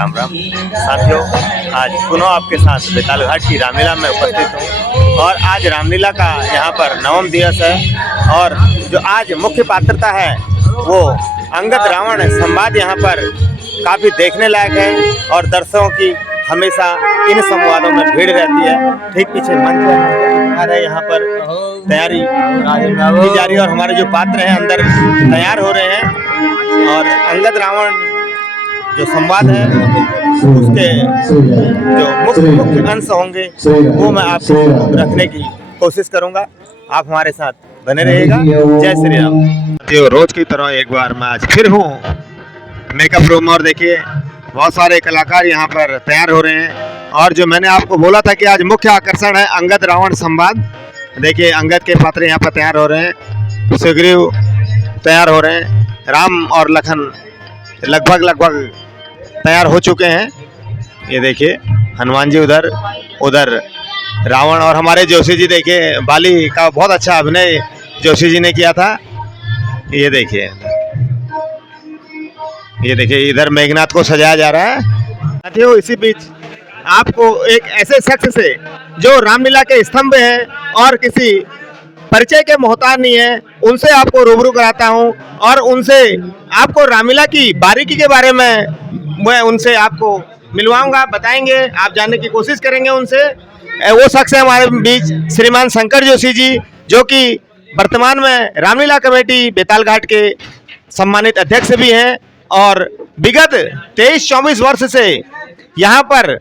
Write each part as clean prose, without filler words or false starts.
राम राम साथियों, आज पुनः आपके साथ बेताल घाट की रामलीला में उपस्थित हूँ और आज रामलीला का यहाँ पर नवम दिवस है और जो आज मुख्य पात्रता है वो अंगद रावण संवाद यहाँ पर काफ़ी देखने लायक है और दर्शकों की हमेशा इन संवादों में भीड़ रहती है। ठीक पीछे मंच है, यहाँ पर तैयारी की जा रही है और हमारे जो पात्र हैं अंदर तैयार हो रहे हैं और अंगद रावण जो संवाद है उसके जो मुख्य अंश होंगे वो मैं आपको रखने की कोशिश करूंगा। आप हमारे साथ बने रहिएगा। जय श्री राम। रोज की तरह एक बार मैं आज फिर हूँ मेकअप रूम और देखिए बहुत सारे कलाकार यहाँ पर तैयार हो रहे हैं और जो मैंने आपको बोला था कि आज मुख्य आकर्षण है अंगद रावण संवाद। देखिए अंगद के पात्र यहाँ पर तैयार हो रहे हैं, सुग्रीव तैयार हो रहे हैं, राम और लखन लगभग तैयार हो चुके हैं। ये देखिए हनुमान जी उधर रावण और हमारे जोशी जी देखिए बाली का बहुत अच्छा अभिनय जोशी जी ने किया था। ये देखिए इधर मेघनाथ को सजाया जा रहा है। साथियों इसी बीच आपको एक ऐसे शख्स से जो रामलीला के स्तंभ है और किसी परिचय के मोहताज नहीं है उनसे आपको रूबरू कराता हूं और उनसे आपको रामलीला की बारीकी के बारे में मैं उनसे आपको मिलवाऊंगा, बताएंगे, आप जानने की कोशिश करेंगे उनसे। वो शख्स है हमारे बीच श्रीमान शंकर जोशी जी जो कि वर्तमान में रामलीला कमेटी बेताल घाट के सम्मानित अध्यक्ष भी हैं और विगत 23-24 वर्ष से यहाँ पर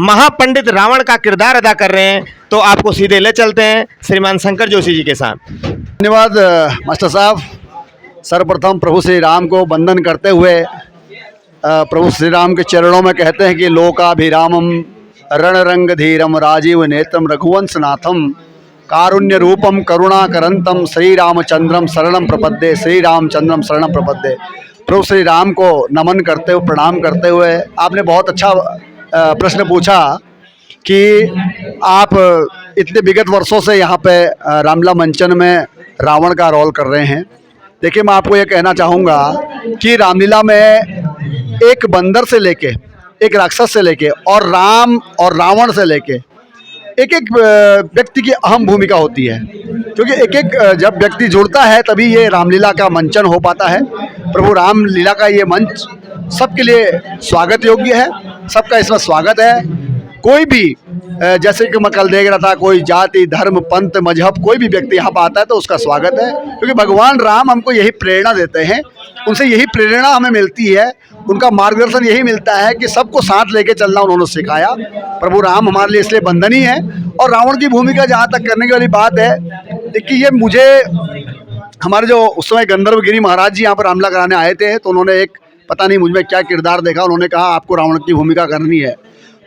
महापंडित रावण का किरदार अदा कर रहे हैं। तो आपको सीधे ले चलते हैं श्रीमान शंकर जोशी जी के साथ। धन्यवाद मास्टर साहब। सर्वप्रथम प्रभु श्री राम को वंदन करते हुए प्रभु श्री राम के चरणों में कहते हैं कि लोकाभिरामम रणरंग धीरम राजीव नेत्रम रघुवंश नाथम कारुण्य रूपम करुणाकरंतम श्री रामचंद्रम शरणम प्रपद्ये, श्री रामचंद्रम शरणम प्रपद्ये। प्रभु श्री राम को नमन करते हुए प्रणाम करते हुए आपने बहुत अच्छा प्रश्न पूछा कि आप इतने विगत वर्षों से यहाँ पे रामलीला मंचन में रावण का रोल कर रहे हैं। देखिए मैं आपको ये कहना चाहूँगा कि रामलीला में एक बंदर से लेके एक राक्षस से लेके और राम और रावण से लेके एक एक व्यक्ति की अहम भूमिका होती है, क्योंकि एक एक जब व्यक्ति जुड़ता है तभी ये रामलीला का मंचन हो पाता है। प्रभु रामलीला का ये मंच सबके लिए स्वागत योग्य है, सबका इसमें स्वागत है। कोई भी जैसे कि मैं कल देख रहा था, कोई जाति धर्म पंथ मजहब कोई भी व्यक्ति यहाँ पर आता है तो उसका स्वागत है, क्योंकि भगवान राम हमको यही प्रेरणा देते हैं, उनसे यही प्रेरणा हमें मिलती है, उनका मार्गदर्शन यही मिलता है कि सबको साथ लेके चलना उन्होंने सिखाया। प्रभु राम हमारे लिए इसलिए बंदनीय है। और रावण की भूमिका जहाँ तक करने की वाली बात है, देखिए ये मुझे हमारे जो उस समय गंधर्वगिरी महाराज जी यहाँ पर रामलीला कराने आए थे तो उन्होंने एक पता नहीं मुझ में क्या किरदार देखा, उन्होंने कहा आपको रावण की भूमिका करनी है।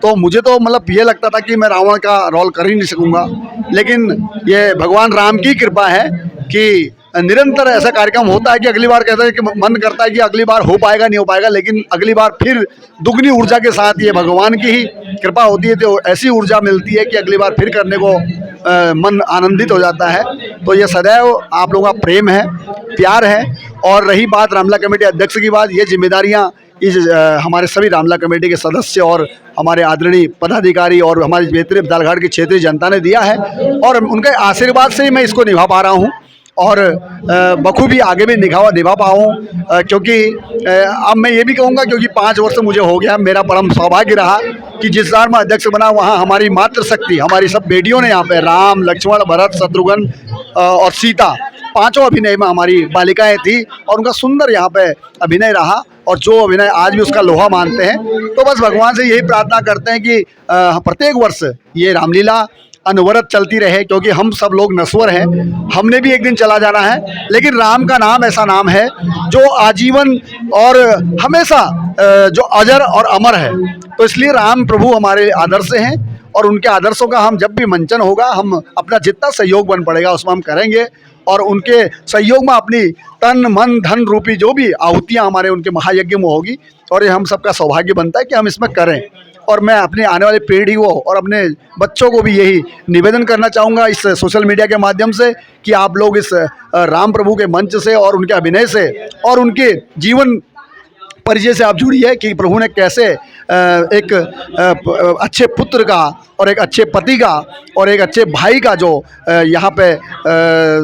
तो मुझे तो मतलब ये लगता था कि मैं रावण का रोल कर ही नहीं सकूँगा, लेकिन ये भगवान राम की कृपा है कि निरंतर ऐसा कार्यक्रम होता है कि अगली बार कहता है कि मन करता है कि अगली बार हो पाएगा नहीं हो पाएगा, लेकिन अगली बार फिर दुगनी ऊर्जा के साथ ये भगवान की ही कृपा होती है तो ऐसी ऊर्जा मिलती है कि अगली बार फिर करने को मन आनंदित हो जाता है। तो ये सदैव आप लोगों का प्रेम है, प्यार है। और रही बात रामलीला कमेटी अध्यक्ष की बात, ये जिम्मेदारियाँ इस हमारे सभी रामलीला कमेटी के सदस्य और हमारे आदरणीय पदाधिकारी और हमारे बेताल घाट की क्षेत्रीय जनता ने दिया है और उनके आशीर्वाद से ही मैं इसको निभा पा रहा हूँ और बखूबी आगे भी निभा पाऊँ, क्योंकि अब मैं ये भी कहूँगा क्योंकि 5 वर्ष मुझे हो गया, मेरा परम सौभाग्य रहा कि जिस बार मैं अध्यक्ष बना वहाँ हमारी मातृशक्ति हमारी सब बेटियों ने यहाँ पे राम लक्ष्मण भरत शत्रुघ्न और सीता पांचों अभिनय में हमारी बालिकाएं थी और उनका सुंदर यहाँ पे अभिनय रहा और जो अभिनय आज भी उसका लोहा मानते हैं। तो बस भगवान से यही प्रार्थना करते हैं कि प्रत्येक वर्ष ये रामलीला अनवरत चलती रहे, क्योंकि हम सब लोग नश्वर हैं, हमने भी एक दिन चला जाना है, लेकिन राम का नाम ऐसा नाम है जो आजीवन और हमेशा जो अजर और अमर है। तो इसलिए राम प्रभु हमारे आदर्श हैं और उनके आदर्शों का हम जब भी मंचन होगा हम अपना जितना सहयोग बन पड़ेगा उसमें हम करेंगे और उनके सहयोग में अपनी तन मन धन रूपी जो भी आहुतियाँ हमारे उनके महायज्ञ में होगी और ये हम सबका सौभाग्य बनता है कि हम इसमें करें। और मैं अपने आने वाली पीढ़ी को और अपने बच्चों को भी यही निवेदन करना चाहूँगा इस सोशल मीडिया के माध्यम से कि आप लोग इस राम प्रभु के मंच से और उनके अभिनय से और उनके जीवन परिचय से आप जुड़िए कि प्रभु ने कैसे एक अच्छे पुत्र का और एक अच्छे पति का और एक अच्छे भाई का जो यहाँ पे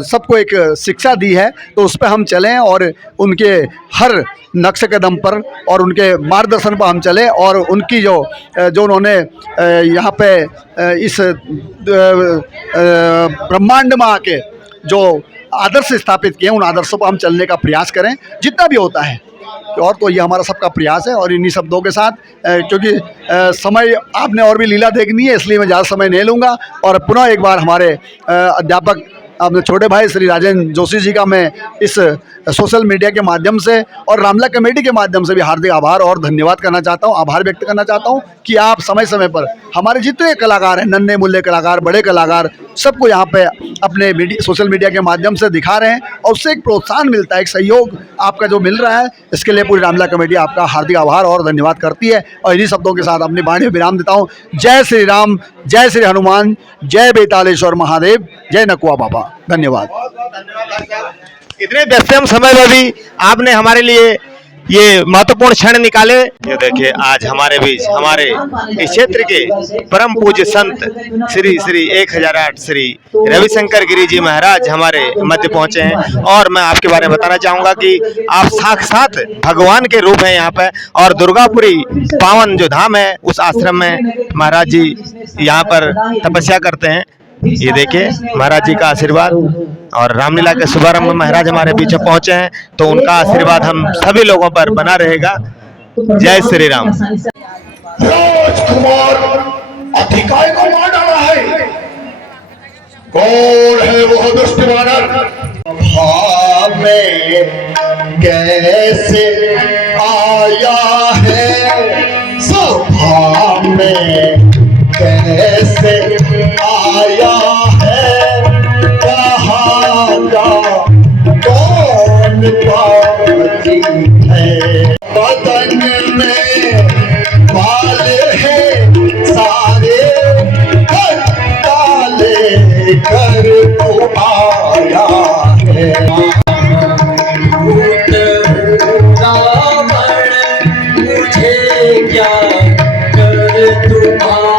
सबको एक शिक्षा दी है, तो उस पर हम चलें और उनके हर नक्श कदम पर और उनके मार्गदर्शन पर हम चलें और उनकी जो उन्होंने यहाँ पे इस ब्रह्मांड में आके जो आदर्श स्थापित किए, उन आदर्शों पर हम चलने का प्रयास करें जितना भी होता है। और तो ये हमारा सबका प्रयास है। और इन्हीं शब्दों के साथ क्योंकि समय आपने और भी लीला देखनी है, इसलिए मैं ज़्यादा समय नहीं लूँगा और पुनः एक बार हमारे अध्यापक अपने छोटे भाई श्री राजेंद्र जोशी जी का मैं इस सोशल मीडिया के माध्यम से और रामलीला कमेटी के माध्यम से भी हार्दिक आभार और धन्यवाद करना चाहता हूँ, आभार व्यक्त करना चाहता हूँ कि आप समय समय पर हमारे जितने कलाकार हैं, नन्हे मुल्ले कलाकार, बड़े कलाकार, सबको यहाँ पे अपने सोशल मीडिया के माध्यम से दिखा रहे हैं और उससे एक प्रोत्साहन मिलता है, एक सहयोग आपका जो मिल रहा है, इसके लिए पूरी रामलीला कमेटी आपका हार्दिक आभार और धन्यवाद करती है। और इन्हीं शब्दों के साथ अपनी वाणी में विराम देता हूँ। जय श्री राम, जय श्री हनुमान, जय बेतालेश्वर महादेव, जय नकुआ बाबा। धन्यवाद। इतने व्यस्तम समय में भी आपने हमारे लिए ये महत्वपूर्ण क्षण निकाले। ये देखिए आज हमारे बीच हमारे इस क्षेत्र के परम पूज्य संत श्री श्री 1008 श्री रविशंकर गिरी जी महाराज हमारे मध्य पहुंचे हैं और मैं आपके बारे में बताना चाहूंगा कि आप साक्षात भगवान के रूप हैं यहाँ पे। और दुर्गापुरी पावन जो धाम है उस आश्रम में महाराज जी यहाँ पर तपस्या करते हैं। ये देखिए महाराज जी का आशीर्वाद और रामलीला के शुभारंभ में महाराज हमारे पीछे पहुंचे हैं, तो उनका आशीर्वाद हम सभी लोगों पर बना रहेगा। जय श्री राम। राजकुमार अधिकाय को मार डाला है। कौन है वह दुष्ट वानर? भाव में कैसे आया है, स्वभाव में कैसे आया है, कहाँ का कौन पापी है। बदन में बाल है सारे, काले कर तू आया है। मुझे क्या कर तुम्हारी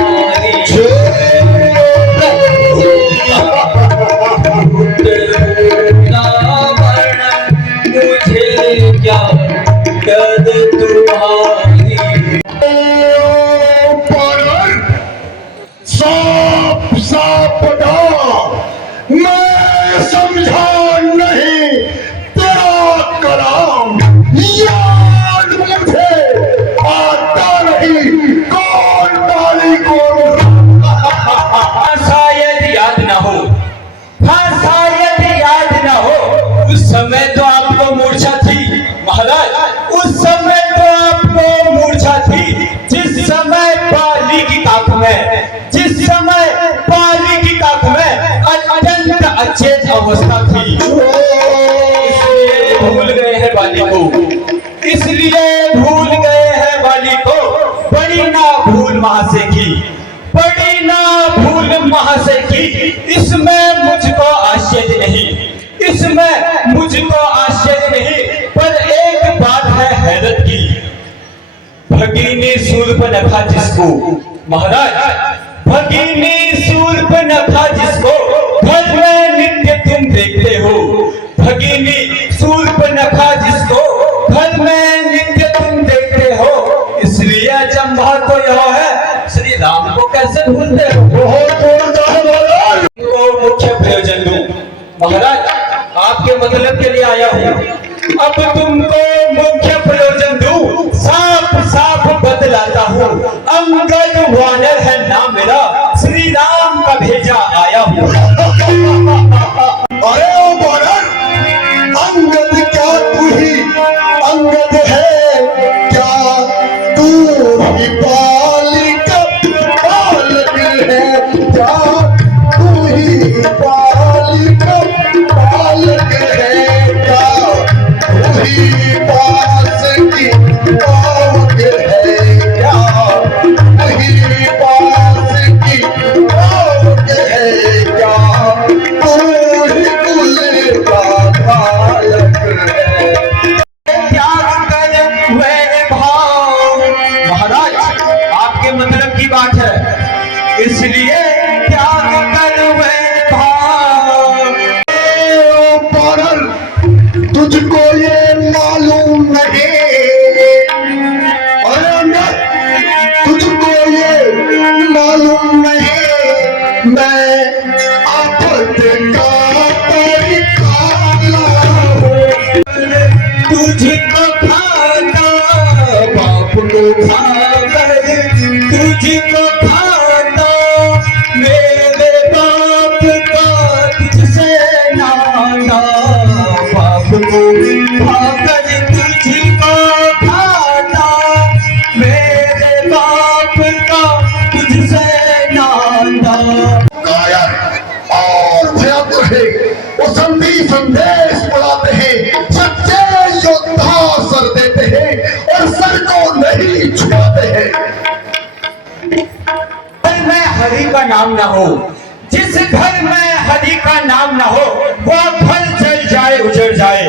मुझे क्या कद तुम्हारी। साफ साफ मैं समझा नहीं तेरा कलाम, याद मुझे आता नहीं कौन बाली कौन। शायद याद ना हो, हाँ शायद याद ना हो। उस समय तो आपको मूर्छा थी महाराज, उस समय तो आपको मूर्छा थी जिस समय बाली की ताक में, जिस समय बाली की ताक में अत्यंत अचेत अवस्था थी। इसलिए भूल गए हैं बाली को, इसलिए भूल गए हैं बाली को। बड़ी ना भूल महासे की, बड़ी ना भूल महासे की। इसमें मुझको आश्चर्य नहीं, इसमें मुझको आश्चर्य नहीं, पर एक बात है हैरत की। भगिनी शूर्पणखा जिसको महाराज, भगिनी शूर्पणखा जिसको घर में नित्य तुम देखते हो, भगिनी शूर्पणखा जिसको घर में नित्य तुम देखते हो, इसलिए चंबा तो यह है श्री राम को कैसे भूलते हो। तो मुख्य प्रयोजन दूं महाराज, आपके मतलब के लिए आया हूं। अब तुमको मुख्य प्रयोजन दूं, साफ साफ बतलाता हूं। अंगद वानर है नाम मेरा, श्री राम का भेजा आया हूं। अरे ओ वानर, अंगद क्या तू ही अंगद है क्या? तू ही बालिक बालक है क्या? तू ही बालिक बालक है क्या? तू ही पास की पावक है क्या? तू ही पास की पावक है क्या? तू ही कुल का बालक है। त्याग खाता, बाप को खाकर तुझको खाता, मेरे बाप का तुझसे नाता, बाप को खाकर तुझको खाता, मेरे बाप का तुझसे नाता। कायर और भयंकर है, वो संधि संदेश बुलाते हैं, सच्चे योद्धा सर देते हैं और सर को नहीं छुपाते हैं। घर में हरि का नाम ना हो, जिस घर में हरि का नाम ना हो, वह घर जल जाए उजड़ जाए।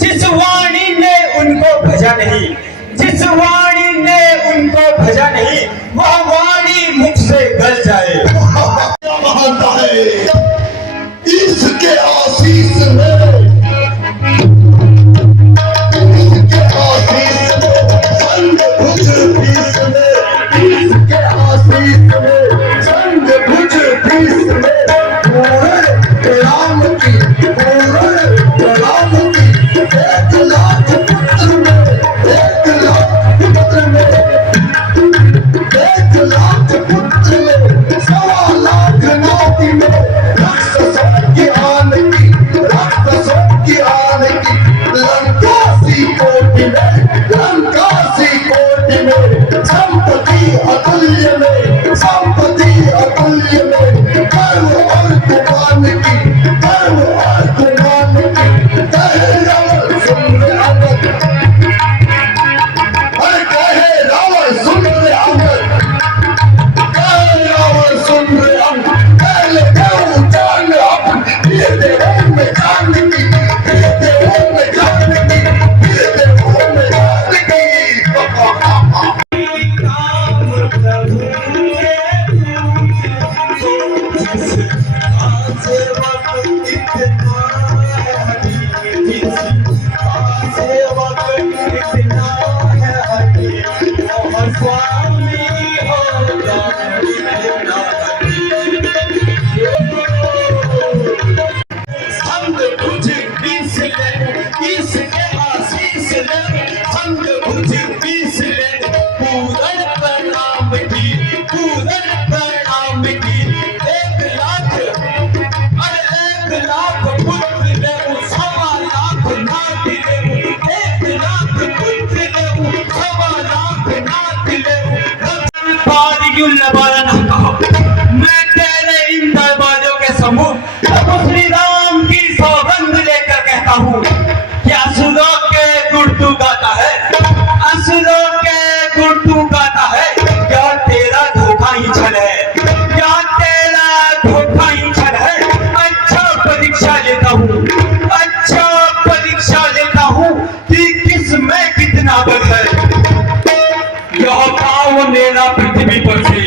जिस वाणी ने उनको भजा नहीं, जिस वाणी ने उनको भजा नहीं, वह वाणी मुख से गल जाए। मानता है इसके आशीष में, इसके आशीष में संग भुज भीष में, इसके आशीष में संग भुज भीष में, पूरे राम की, पूरे राम की 1 लाख पुत्र में, 1 लाख पुत्र में, 1 लाख पुत्र में, 1.25 लाख नाती में, राक्षसों की आन की, राक्षसों की आन की, लंकासी कोटि में, लंकासी कोटि में, संपत्ति अतुल्य में, संपत्ति अतुल्य में, गर्व और गुमान की, गर्व और गुमान की, कहे रावण सुन रे अंगद, अरे कहे रावण सुन रे अंगद, कहे रावण सुन रे अंगद, पहले देव जान अपन, ये देवों में जान की, ये देवों में जान की, ये देवों में जान की। संग भुज बीस ले, इसके आशीष ले, संग भुज बीस ले, पूरन प्रणाम की, पूरन प्रणाम की, 1 लाख, अरे 1 लाख पुत्र ले, 1.25 लाख नाती ले, 1 लाख पुत्र ले, 1.25 लाख नाती ले। पारियुल बरन कहो, मैं तेरे इन दरबारों के समूह प्रभु श्री राम की सौगंध लेकर कहता हूँ कि असुरों के गुण तू गाता है, असुरों के गुण तू गाता है, क्या तेरा धोखा ही छल है, क्या तेरा धोखा ही छल है। अच्छा परीक्षा लेता हूँ, अच्छा परीक्षा लेता हूँ कि किस में कितना बल है। यह पाँव मेरा पृथ्वी पर से,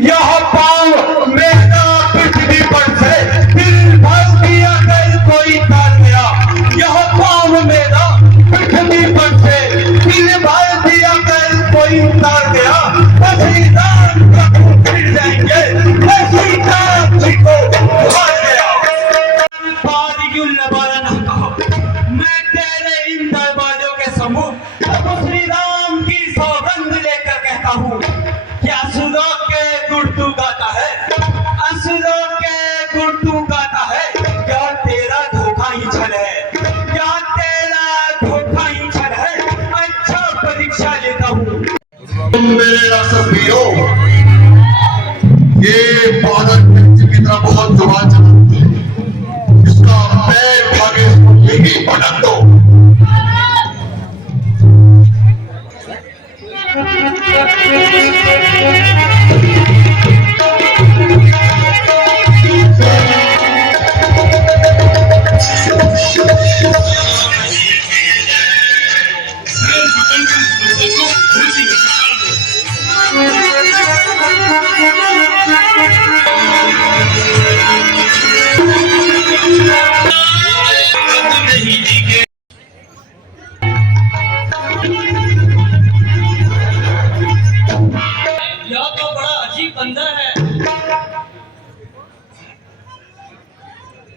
यह पाँव मेरा पृथ्वी पर से, दिल भर दिया कर कोई तार गया, यह पाँव मेरा पृथ्वी पर से, दिल भर दिया कर कोई तार गया। बसी राम प्रभु फिर जाएंगे, बसी राम जी को हार गया। पारियुल बरन कहो, मैं तेरे इन दरबारों के समूह प्रभु श्री राम की सौगंध लेकर कहता हूँ कि असुरों के गुण तू गाता है, असुरों के गुण तू गाता है, क्या तेरा धोखा ही छल है, क्या तेरा धोखा ही छल है। अच्छा परीक्षा लेता हूँ। तुम मेरे रासवीरों, ये बालक बच्चे की तरह बहुत जुबान चलाते हैं, इसका पैर भागे यही पटक दो।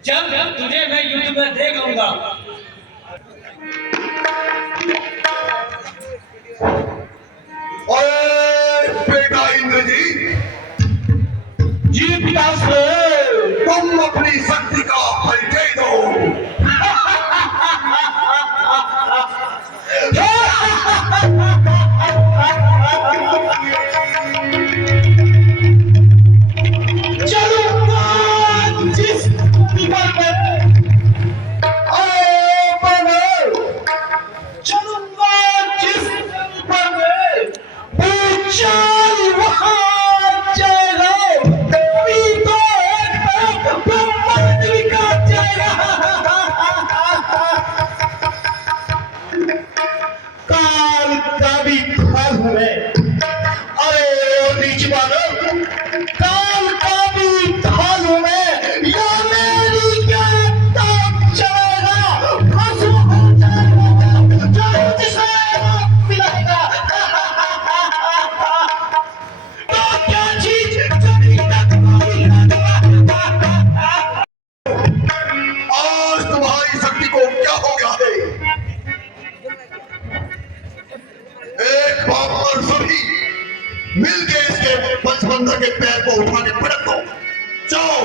जब तुझे मैं युद्ध में देख लूंगा। चलूंगा जिस पर चलूंगा जिस पर चल वहाँ चलो तो का काल का भी फल है। अरे नीच वालों, काल का भी फल है, या मेरी क्या तब चलेगा, भस्म हो जाएगा जो जिसे मिलेगा। तो क्या चीज आज तुम्हारी शक्ति को क्या हो गया है? एक बार और सभी मिलके इसके पंचबंधक के पैर को उठा के पटक दो। जाओ।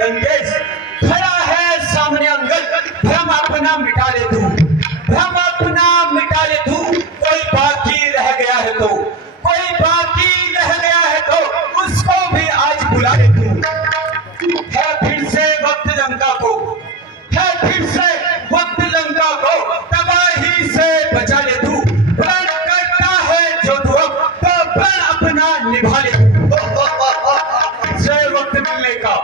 गंगेश खड़ा है सामने अंगद, भ्रम अपना मिटा ले तू, भ्रम अपना मिटा ले तू। कोई बाकी रह गया है तो, कोई बाकी रह गया है तो उसको भी आज बुला ले तू। है फिर से वक्त लंका को, है फिर से वक्त लंका को, तबाही से बचा ले तू। प्रण करता है जो तू अब, तो प्रण अपना निभा ले तू। से वक्त मिलने का,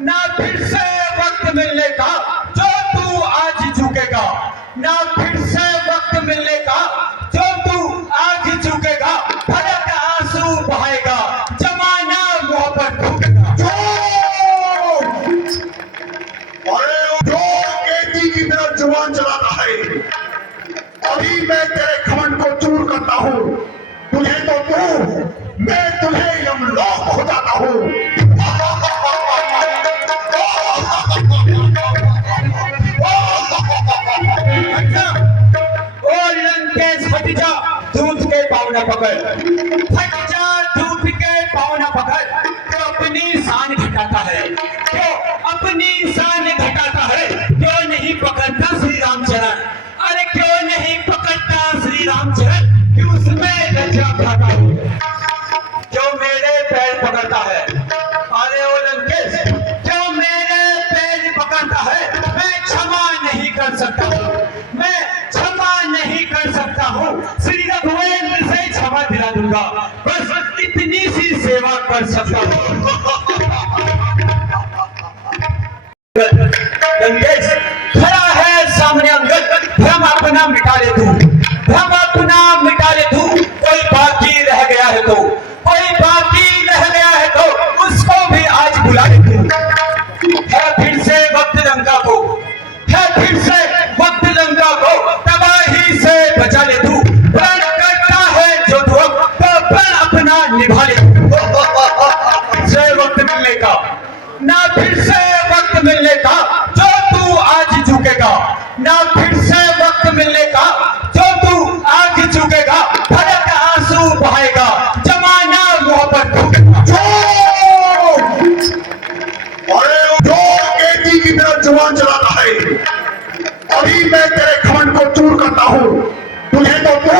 ना फिर से वक्त मिलने का, जो तू आज झुकेगा। ना फिर से वक्त मिलने का, जो तू आज झुकेगा। फलक आंसू बहाएगा, जमाना मुंह पर थूकेगा। की तरह जुबान चलाता है। अभी मैं तेरे घमंड को चूर करता हूँ, तुझे तो तू, मैं तुझे यमलोक हो जाता हूँ। और लंकेश हट जा, दूध के पाँव न पकड़, हट जा दूध के पाँव न पकड़। तो अपनी शान घटाता है, क्यों अपनी शान घटाता है, क्यों नहीं पकड़ता श्री रामचरण। अरे क्यों नहीं पकड़ता श्री रामचरण, क्यों उसमें लज्जा खाता हूँ, क्यों मेरे पैर पकड़ता है। अरे ओ लंकेश क्यों मेरे पैर पकड़ता है। मैं क्षमा नहीं कर सकता हूँ, मैं क्षमा नहीं कर सकता हूँ। श्री रघुवेंद्र से क्षमा दिला दूंगा, बस इतनी सी सेवा कर सकता हूँ। गंगेश खड़ा है सामने अंगद, भ्रम अपना मिटा ले तू, भ्रम अपना मिटा ले तू। कोई बाकी रह गया है तो, कोई बाकी रह गया है तो उसको भी आज बुला ले तू। है फिर से वक्त लंका को, है फिर से वक्त लंका को, तबाही से बचा ले तू। प्रण करता है जो तू अब, तो प्रण अपना निभा ले तू। से वक्त मिलने का, ना फिर से वक्त मिलने का, जो तू आज झुकेगा। ना फिर से वक्त मिलने का, जो तू आज झुकेगा। फलक आंसू बहाएगा, जमाना मुंह पर थूकेगा। अरे की तरह जुबान चलाता है। अभी मैं तेरे घमंड को चूर करता हूँ, तुझे तो तू,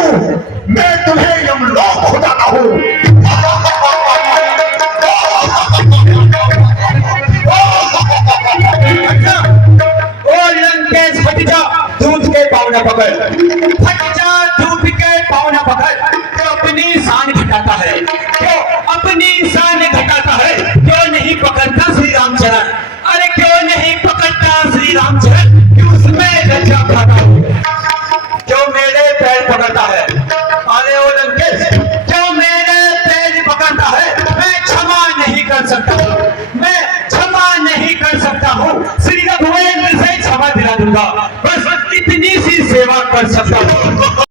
मैं तुझे यमलोक हो जाता हूँ। और लंकेश हट जा, दूध के पाँव न पकड़, हट जा दूध के पाँव न पकड़। तो अपनी शान घटाता है, क्यों अपनी शान घटाता है, क्यों नहीं पकड़ता श्री रामचरण। अरे क्यों नहीं पकड़ता श्री रामचरण, क्यों उसमें लज्जा खाता हूँ, क्यों मेरे पैर पकड़ता है। अरे ओ लंकेश क्यों मेरे पैर पकड़ता है। मैं क्षमा नहीं कर सकता हूँ, मैं क्षमा नहीं कर सकता हूँ। श्री रघुवेंद्र से क्षमा दिला दूंगा, बस इतनी सी सेवा कर सकता